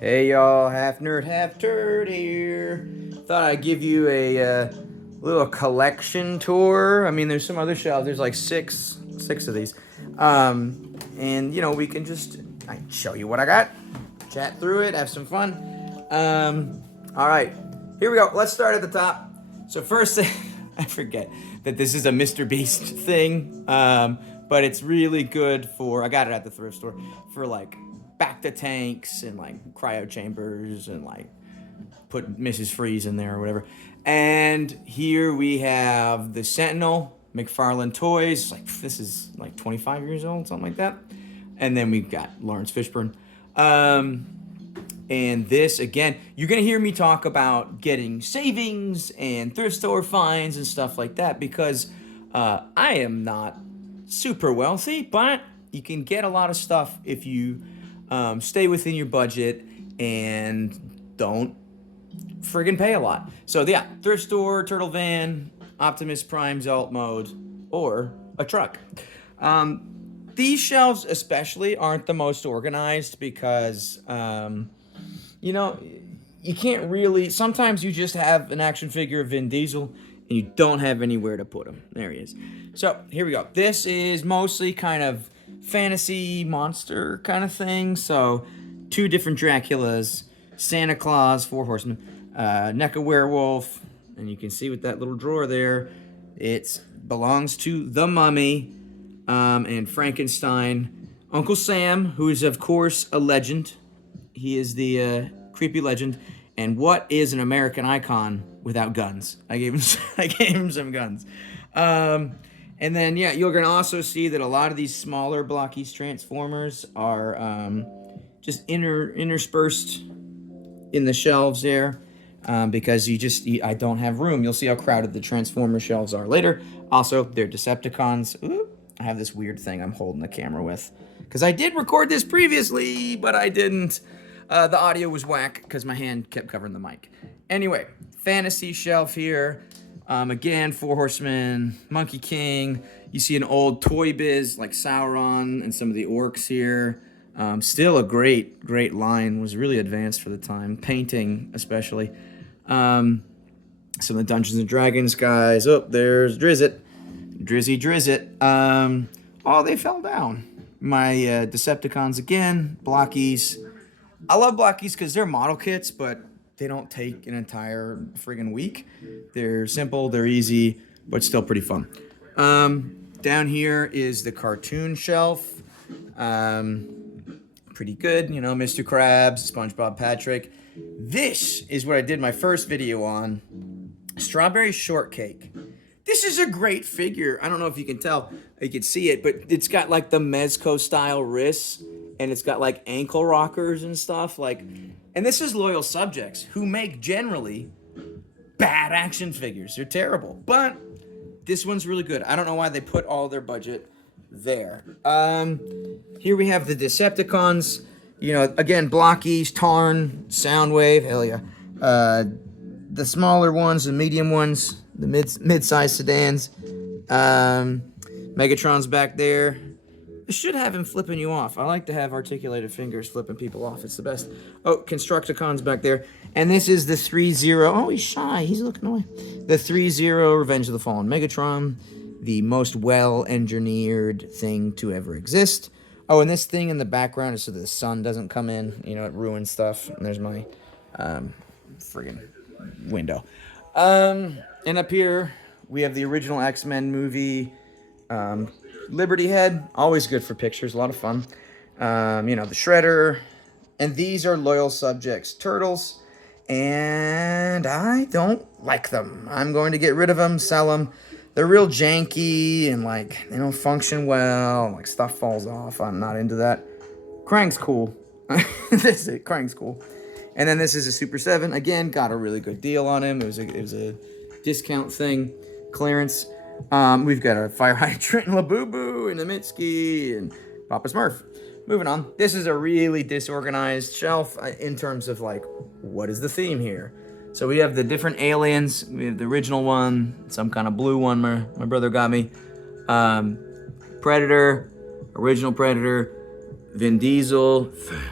Hey y'all, half nerd, half turd here. Thought I'd give you a little collection tour. I mean, there's some other shelves. There's like six of these, and we can just I show you what I got, chat through it, have some fun. All right, here we go. Let's start at the top. So first, I forget that this is a Mr. Beast thing, but it's really good for. I got it at the thrift store for like back to tanks and like cryo chambers and like put Mrs. Freeze in there or whatever. And here we have the Sentinel McFarlane Toys. Like this is like 25 years old, something like that. And then we've got Lawrence Fishburne. And this again, you're gonna hear me talk about getting savings and thrift store finds and stuff like that because I am not super wealthy, but you can get a lot of stuff if you stay within your budget and don't friggin' pay a lot. So yeah, thrift store, turtle van, Optimus Prime's alt mode, or a truck. These shelves especially aren't the most organized because you can't really. Sometimes you just have an action figure of Vin Diesel and you don't have anywhere to put him. There he is. So here we go. This is mostly kind of fantasy monster kind of thing. So two different Draculas, Santa Claus, Four Horsemen, NECA Werewolf, and you can see with that little drawer there, it belongs to the Mummy, and Frankenstein. Uncle Sam, who is of course a legend. He is the creepy legend. And what is an American icon without guns? I gave him some guns. And then, yeah, you're going to also see that a lot of these smaller blockies Transformers are just interspersed in the shelves there because I don't have room. You'll see how crowded the Transformer shelves are later. Also, they're Decepticons. Ooh, I have this weird thing I'm holding the camera with because I did record this previously, but I didn't. The audio was whack because my hand kept covering the mic. Anyway, fantasy shelf here. Again, Four Horsemen, Monkey King. You see an old Toy Biz like Sauron and some of the orcs here. Still a great line. Was really advanced for the time. Painting especially. Some of the Dungeons and Dragons guys. Oh, there's Drizzt. Drizzt. Oh, they fell down. My Decepticons again. Blockies. I love Blockies because they're model kits, but they don't take an entire friggin' week. They're simple, they're easy, but still pretty fun. Down here is the cartoon shelf. Pretty good, Mr. Krabs, SpongeBob Patrick. This is what I did my first video on. Strawberry Shortcake. This is a great figure. I don't know if you can tell, you can see it, but it's got like the Mezco style wrists, and it's got like ankle rockers and stuff. And this is Loyal Subjects, who make generally bad action figures. They're terrible, but this one's really good. I don't know why they put all their budget there. Here we have the Decepticons. Again, Blockies, Tarn, Soundwave, hell yeah. The smaller ones, the medium ones, the mid-sized sedans. Megatron's back there. It should have him flipping you off. I like to have articulated fingers flipping people off. It's the best. Oh, Constructicon's back there. And this is the 3-0. Oh, he's shy. He's looking away. The 3-0 Revenge of the Fallen Megatron. The most well-engineered thing to ever exist. Oh, and this thing in the background is so the sun doesn't come in. It ruins stuff. And there's my friggin' window. And up here, we have the original X-Men movie. Liberty Head, always good for pictures, a lot of fun. The Shredder. And these are Loyal Subjects Turtles. And I don't like them. I'm going to get rid of them, sell them. They're real janky and they don't function well. Stuff falls off. I'm not into that. Krang's cool. This is it. Krang's cool. And then this is a Super 7. Again, got a really good deal on him. It was a discount thing. Clearance. We've got a Fire Hydrant and Labubu and a Mitski and Papa Smurf. Moving on. This is a really disorganized shelf in terms of what is the theme here? So we have the different aliens. We have the original one, some kind of blue one my brother got me. Predator, original Predator, Vin Diesel. Family.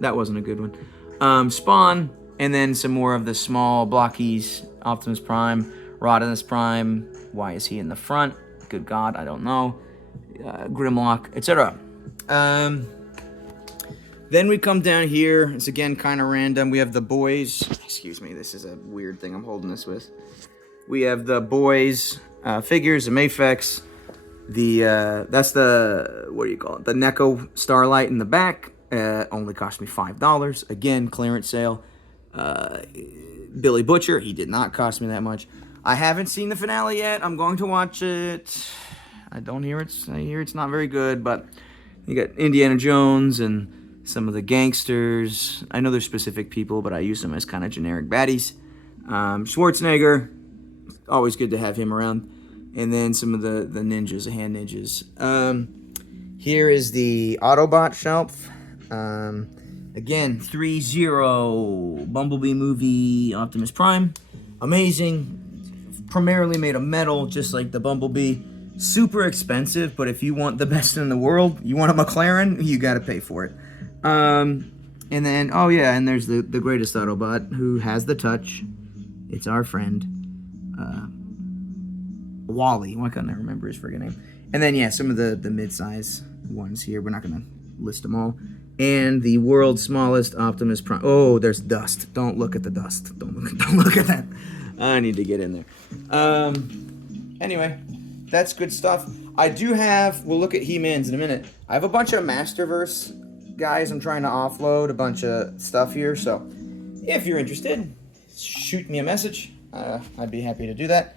That wasn't a good one. Spawn, and then some more of the small blockies. Optimus Prime, Rodimus Prime. Why is he in the front? Good God, I don't know. Grimlock, etc. Then we come down here. It's again kind of random. We have the boys. Excuse me, this is a weird thing I'm holding this with. We have the boys figures, the Mafex. That's the, what do you call it? The Neko Starlight in the back. Only cost me $5. Again, clearance sale. Billy Butcher, he did not cost me that much. I haven't seen the finale yet. I'm going to watch it. I hear it's not very good, but you got Indiana Jones and some of the gangsters. I know they're specific people, but I use them as kind of generic baddies. Schwarzenegger, always good to have him around. And then some of the ninjas, the hand ninjas. Here is the Autobot shelf. Again, 3-0 Bumblebee movie, Optimus Prime. Amazing. Primarily made of metal, just like the Bumblebee. Super expensive, but if you want the best in the world, you want a McLaren, you got to pay for it. And then, oh yeah, and there's the greatest Autobot who has the touch. It's our friend, Wally. Why can't I remember his friggin' name? And then, yeah, some of the mid-size ones here. We're not going to list them all. And the world's smallest Optimus Prime. Oh, there's dust. Don't look at the dust. Don't look at that. I need to get in there. Anyway, that's good stuff. I do have, we'll look at He-Mans in a minute. I have a bunch of Masterverse guys I'm trying to offload a bunch of stuff here. So if you're interested, shoot me a message. I'd be happy to do that.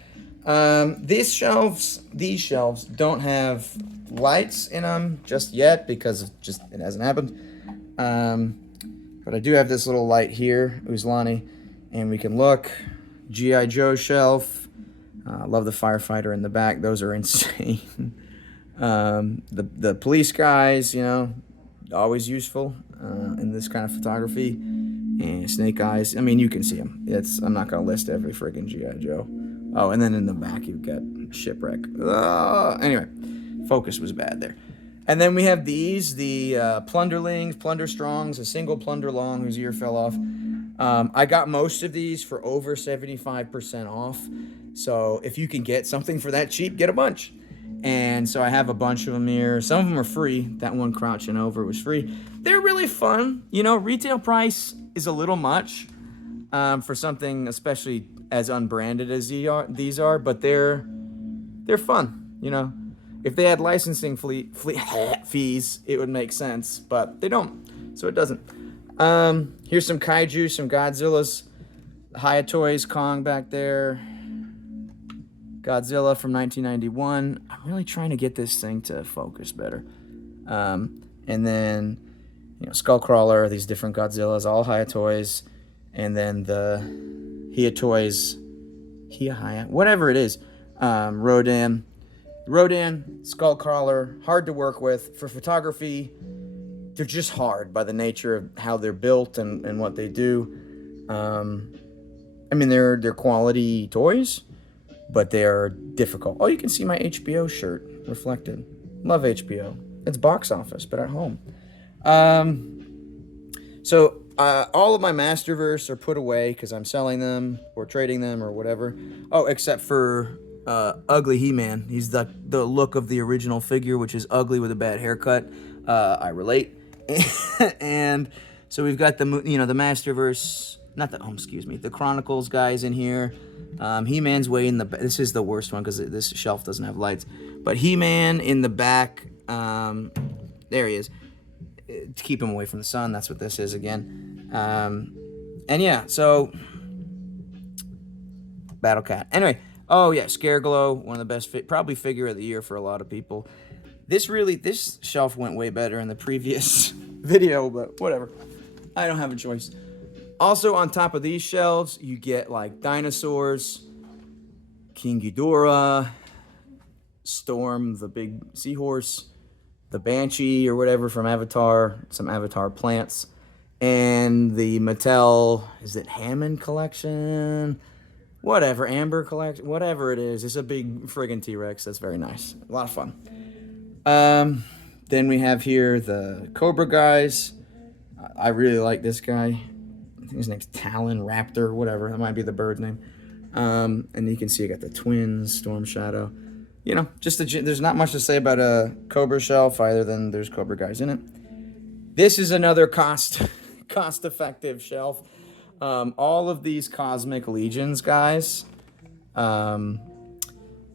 These shelves don't have lights in them just yet because it hasn't happened. But I do have this little light here, Uzlani, and we can look. G.I. Joe shelf. Love the firefighter in the back. Those are insane. The police guys, you know, always useful in this kind of photography. And Snake Eyes. I mean, you can see them. I'm not going to list every friggin' G.I. Joe. Oh, and then in the back you've got Shipwreck. Anyway, focus was bad there. And then we have these, the Plunderlings, Plunderstrongs, a single Plunderlong whose ear fell off. I got most of these for over 75% off. So if you can get something for that cheap, get a bunch. And so I have a bunch of them here. Some of them are free. That one crouching over was free. They're really fun. You know, retail price is a little much for something especially as unbranded as these are, but they're fun. You know, if they had licensing fees, it would make sense, but they don't, so it doesn't. Here's some kaiju, some Godzillas, Hayatoys, Kong back there, Godzilla from 1991. I'm really trying to get this thing to focus better. And then, you know, Skullcrawler, these different Godzillas, all Hayatoys, and then the Hayatoys, whatever it is, Rodan, Skullcrawler, hard to work with. For photography, they're just hard by the nature of how they're built and what they do. I mean, they're quality toys, but they're difficult. Oh, you can see my HBO shirt reflected. Love HBO. It's box office, but at home. So all of my Masterverse are put away because I'm selling them or trading them or whatever. Oh, except for Ugly He-Man. He's the look of the original figure, which is ugly with a bad haircut. I relate. And so we've got the Masterverse, the Chronicles guys in here. He-Man's way in the back. This is the worst one because this shelf doesn't have lights. But He-Man in the back, there he is. To keep him away from the sun, that's what this is again. And yeah, so Battle Cat. Anyway, oh yeah, Scareglow, one of the best, probably figure of the year for a lot of people. This shelf went way better in the previous video, but whatever. I don't have a choice. Also, on top of these shelves, you get like dinosaurs, King Ghidorah, Storm, the big seahorse, the Banshee or whatever from Avatar, some Avatar plants, and the Mattel, is it Hammond collection? Whatever, Amber collection, whatever it is. It's a big friggin' T-Rex. That's very nice. A lot of fun. Then we have here the Cobra guys. I really like this guy. think his name's Talon Raptor, whatever. That might be the bird's name. And you can see I got the twins, Storm Shadow. You know, there's not much to say about a Cobra shelf other than there's Cobra guys in it. This is another cost-effective shelf. All of these Cosmic Legions guys, you know,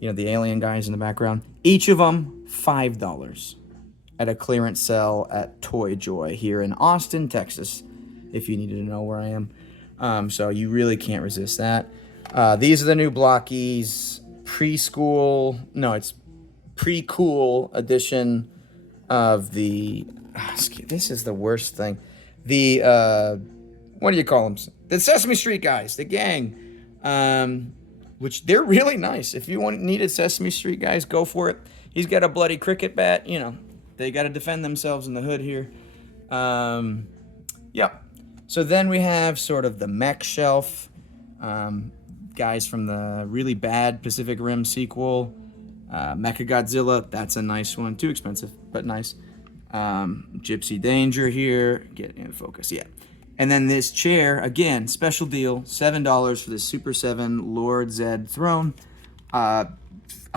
the alien guys in the background, each of them $5 at a clearance sale at Toy Joy here in Austin, Texas, if you needed to know where I am. So you really can't resist that. These are the new Blockies it's pre-cool edition of the, this is the worst thing. The, what do you call them? The Sesame Street guys, the gang, which they're really nice. If you needed Sesame Street guys, go for it. He's got a bloody cricket bat, you know, they got to defend themselves in the hood here. Yep. So then we have sort of the mech shelf, guys from the really bad Pacific Rim sequel, Mechagodzilla. That's a nice one. Too expensive, but nice. Gypsy Danger here. Get in focus. Yeah. And then this chair, again, special deal, $7 for the Super 7 Lord Zed throne. I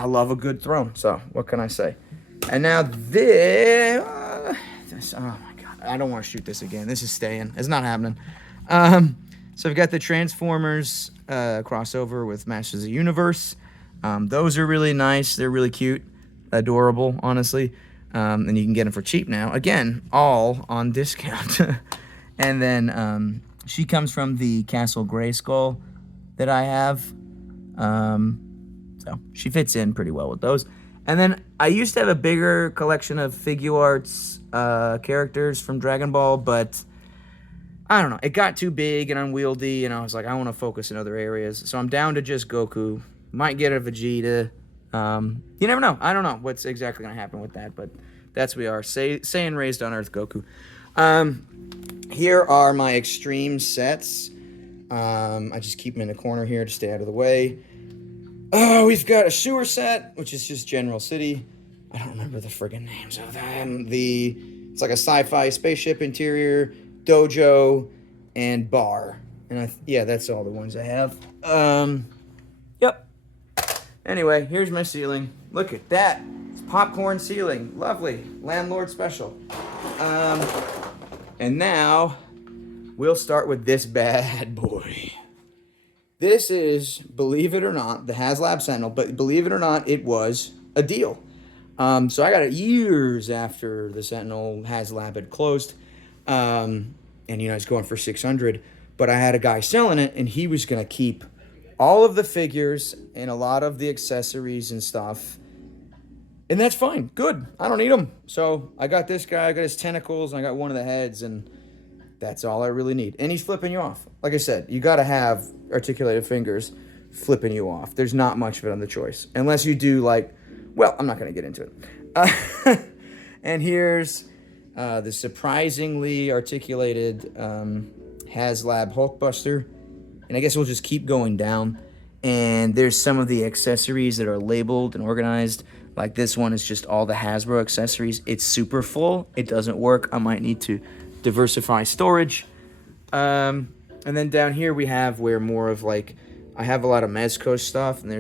love a good throne, so what can I say? And now this, oh my God, I don't want to shoot this again. This is staying. It's not happening. So I've got the Transformers crossover with Masters of the Universe. Those are really nice. They're really cute, adorable, honestly. And you can get them for cheap now. Again, all on discount. And then she comes from the Castle Grayskull that I have. So she fits in pretty well with those. And then I used to have a bigger collection of Figuarts characters from Dragon Ball, but I don't know. It got too big and unwieldy, and I was like, I want to focus in other areas. So I'm down to just Goku. Might get a Vegeta. You never know. I don't know what's exactly going to happen with that, but that's we are. Saiyan raised on Earth Goku. Here are my extreme sets. I just keep them in the corner here to stay out of the way. Oh, we've got a sewer set, which is just General City. I don't remember the friggin' names of them. It's like a sci-fi spaceship interior, dojo, and bar. And yeah, that's all the ones I have. Yep. Anyway, here's my ceiling. Look at that. It's popcorn ceiling. Lovely. Landlord special. And now we'll start with this bad boy. This is, believe it or not, the HasLab Sentinel, but believe it or not, it was a deal. So I got it years after the Sentinel HasLab had closed. And, you know, it's going for $600. But I had a guy selling it, and he was going to keep all of the figures and a lot of the accessories and stuff. And that's fine. Good. I don't need them. So I got this guy. I got his tentacles, and I got one of the heads, and that's all I really need. And he's flipping you off. Like I said, you got to have articulated fingers flipping you off. There's not much of it on the choice. Unless you do like, well, I'm not going to get into it. And here's the surprisingly articulated HasLab Hulkbuster. And I guess we'll just keep going down. And there's some of the accessories that are labeled and organized. Like this one is just all the Hasbro accessories. It's super full. It doesn't work. I might need to diversify storage. And then down here we have where more of like, I have a lot of Mezco stuff. And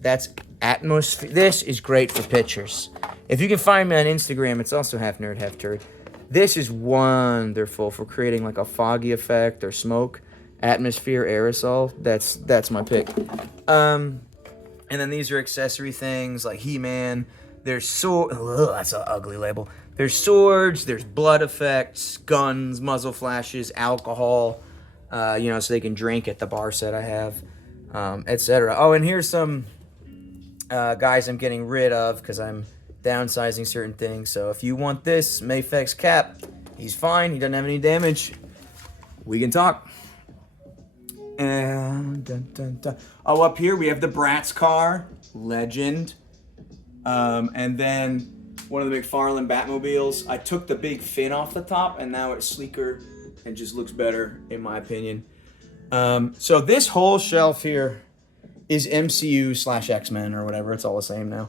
that's Atmosphere. This is great for pictures. If you can find me on Instagram, it's also half nerd, half turd. This is wonderful for creating like a foggy effect or smoke. Atmosphere aerosol. That's my pick. And then these are accessory things like He-Man. There's that's an ugly label. There's swords. There's blood effects, guns, muzzle flashes, alcohol. You know, so they can drink at the bar set I have, etc. Oh, and here's some guys I'm getting rid of because I'm downsizing certain things. So if you want this Mafex Cap, he's fine. He doesn't have any damage. We can talk. And oh, up here we have the Bratz car, legend. And then one of the McFarlane Batmobiles. I took the big fin off the top, and now it's sleeker and just looks better, in my opinion. So this whole shelf here is MCU/X-Men or whatever. It's all the same now.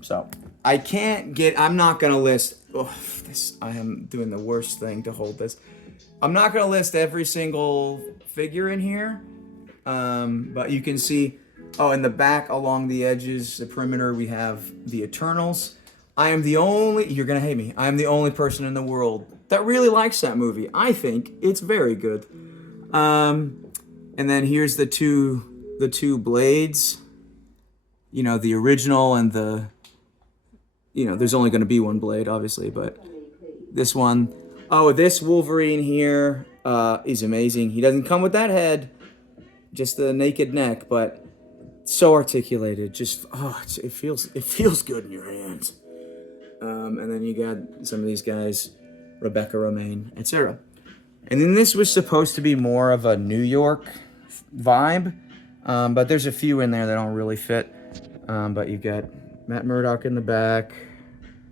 So I'm not gonna list. Oh, I am doing the worst thing to hold this. I'm not going to list every single figure in here, but you can see, oh, in the back along the edges, the perimeter, we have the Eternals. I am the only, you're going to hate me, I am the only person in the world that really likes that movie. I think it's very good. And then here's the two Blades, you know, the original and the, you know, there's only going to be one Blade, obviously, but this one. Oh, this Wolverine here is amazing. He doesn't come with that head, just the naked neck, but so articulated. Just, oh, it feels good in your hands. And then you got some of these guys, Rebecca Romaine, etc. And then this was supposed to be more of a New York vibe, but there's a few in there that don't really fit. But you've got Matt Murdock in the back,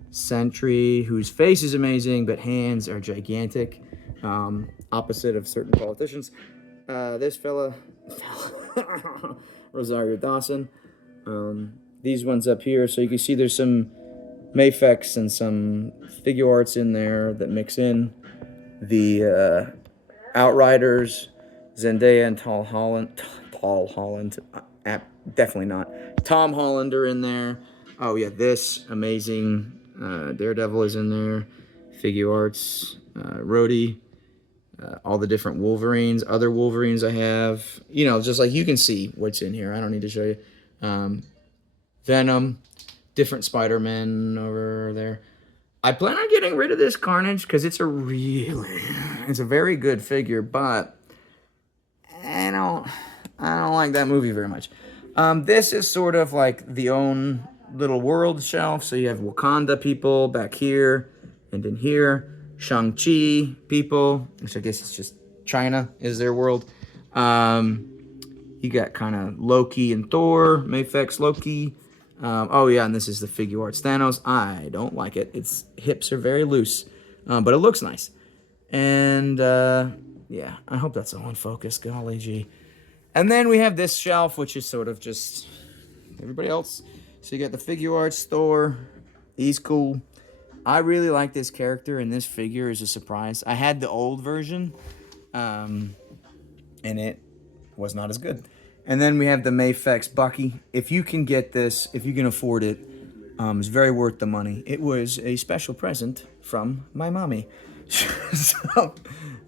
Sentry, whose face is amazing, but hands are gigantic, opposite of certain politicians. This fella, Rosario Dawson. These ones up here, so you can see there's some Mafex and some figure arts in there that mix in. The Outriders, Zendaya and Tall Holland, definitely not. Tom Holland are in there. Oh yeah, this amazing Daredevil is in there. Figure arts, Rhodey, all the different Wolverines, other Wolverines I have. You know, just like you can see what's in here. I don't need to show you. Venom, different Spider-Man over there. I plan on getting rid of this Carnage because it's a very good figure, but I don't like that movie very much. This is sort of like the own little world shelf. So you have Wakanda people back here and in here. Shang-Chi people, which I guess it's just China is their world. You got kind of Loki and Thor, Mafex Loki. Oh yeah, and this is the figure arts Thanos. I don't like it. Its hips are very loose, but it looks nice. And yeah, I hope that's all in focus. Golly gee. And then we have this shelf, which is sort of just everybody else. So you got the figure arts Thor. He's cool. I really like this character, and this figure is a surprise. I had the old version, and it was not as good. And then we have the Mafex Bucky. If you can get this, if you can afford it, it's very worth the money. It was a special present from my mommy. So,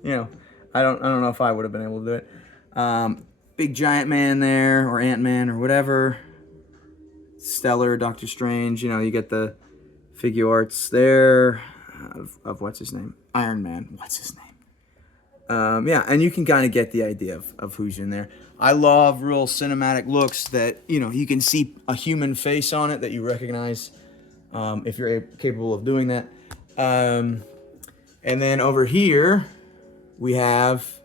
you know, I don't know if I would have been able to do it. Big Giant Man there, or Ant-Man, or whatever. Stellar, Doctor Strange. You know, you get the figure arts there of what's his name? Iron Man. What's his name? Yeah, and you can kind of get the idea of who's in there. I love real cinematic looks that, you know, you can see a human face on it that you recognize if you're capable of doing that. And then over here, we have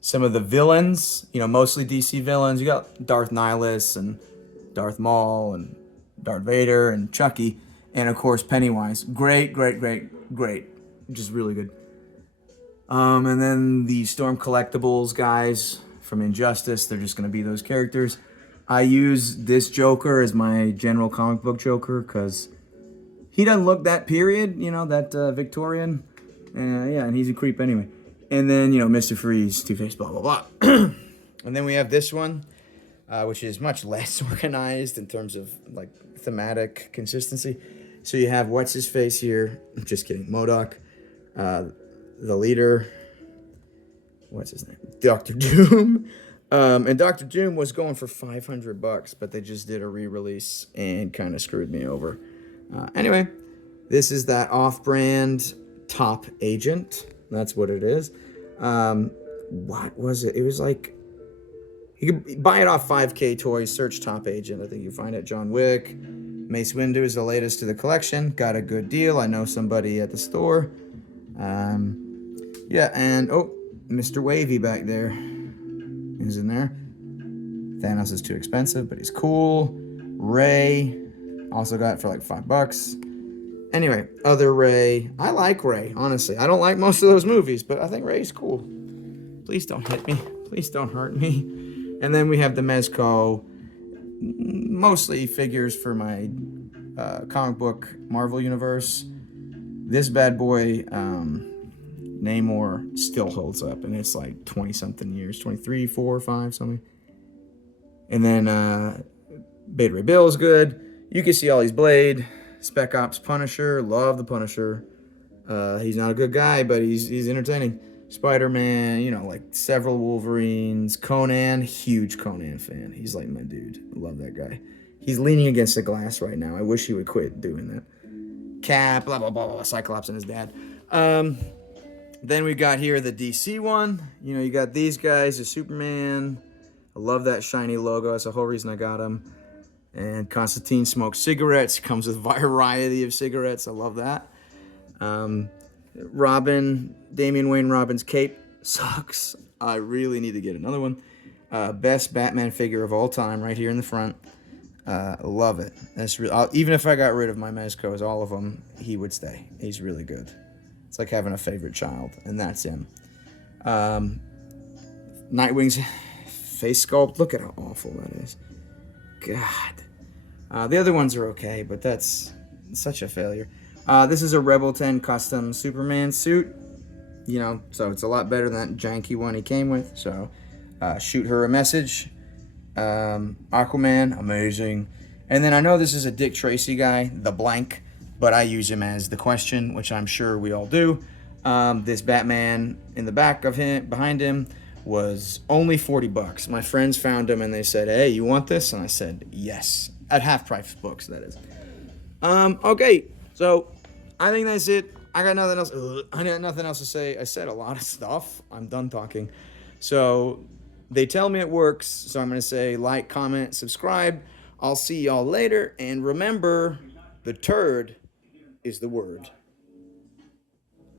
some of the villains, you know, mostly DC villains. You got Darth Nihilus and Darth Maul and Darth Vader and Chucky. And, of course, Pennywise. Great. Just really good. And then the Storm Collectibles guys from Injustice. They're just going to be those characters. I use this Joker as my general comic book Joker because he doesn't look that period, you know, that Victorian. Yeah, and he's a creep anyway. And then, you know, Mr. Freeze, Two-Face, blah, blah, blah. And then we have this one, which is much less organized in terms of, like, thematic consistency. So you have What's-His-Face here. I'm just kidding. MODOK. The leader. What's his name? Dr. Doom. And Dr. Doom was going for $500, but they just did a re-release and kind of screwed me over. Anyway, this is that off-brand Top Agent. That's what it is. What was it? It was like, you could buy it off 5K Toys, search Top Agent. I think you find it. John Wick. Mace Windu is the latest to the collection. Got a good deal. I know somebody at the store. Yeah, and, oh, Mr. Wavy back there is in there. Thanos is too expensive, but he's cool. Ray, also got it for like $5. Anyway, other Ray. I like Ray, honestly. I don't like most of those movies, but I think Ray's cool. Please don't hit me. Please don't hurt me. And then we have the Mezco. Mostly figures for my comic book Marvel universe. This bad boy, Namor still holds up, and it's like 20-something years, 23, 4, 5, something. And then Beta Ray Bill is good. You can see Ollie's Blade, Spec Ops Punisher, love the Punisher. He's not a good guy, but he's entertaining. Spider-Man, you know, like several Wolverines. Conan, huge Conan fan. He's like my dude. I love that guy. He's leaning against the glass right now. I wish he would quit doing that. Cap, blah, blah, blah, blah, Cyclops and his dad. Then we got here the DC one. You know, you got these guys, the Superman. I love that shiny logo. That's the whole reason I got him. And Constantine smokes cigarettes. Comes with a variety of cigarettes. I love that. Robin, Damian Wayne Robin's cape sucks. I really need to get another one. Best Batman figure of all time, right here in the front. Love it. That's even if I got rid of my Mezcos, all of them, he would stay. He's really good. It's like having a favorite child, and that's him. Nightwing's face sculpt. Look at how awful that is. God. The other ones are okay, but that's such a failure. This is a Rebel 10 custom Superman suit. You know, so it's a lot better than that janky one he came with. So, shoot her a message. Aquaman, amazing. And then I know this is a Dick Tracy guy, the blank, but I use him as the question, which I'm sure we all do. This Batman in the back of him, behind him, was only $40. My friends found him and they said, "Hey, you want this?" And I said, "Yes." At half price books, that is. Okay, so I think that's it. I got nothing else. I got nothing else to say. I said a lot of stuff. I'm done talking. So they tell me it works. So I'm going to say like, comment, subscribe. I'll see y'all later. And remember, the turd is the word.